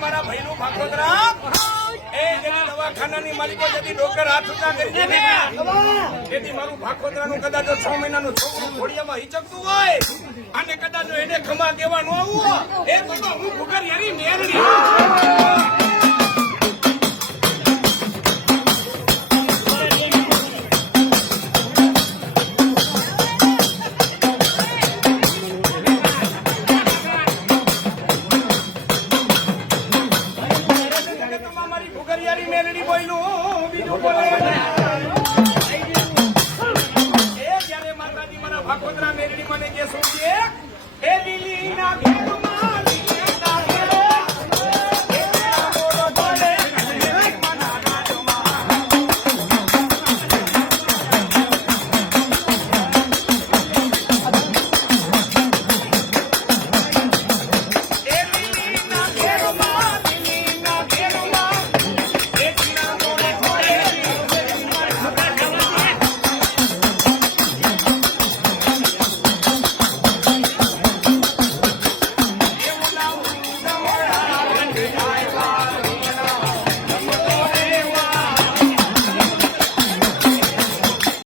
મારા ભાઈનું ભાગોદરા એ જેના દવાખાનાની માલિકો જેથી ડોક્ટર હાથ ઊંચા કરી દે ને તેથી મારું ભાગોદરાનું કદાચ 6 મહિનાનું છોકરું ઘોડિયામાં હિચકતું હોય અને કદાચ એને ખમા દેવાનું આવું એ તો હું ભૂગર યારી મેરડી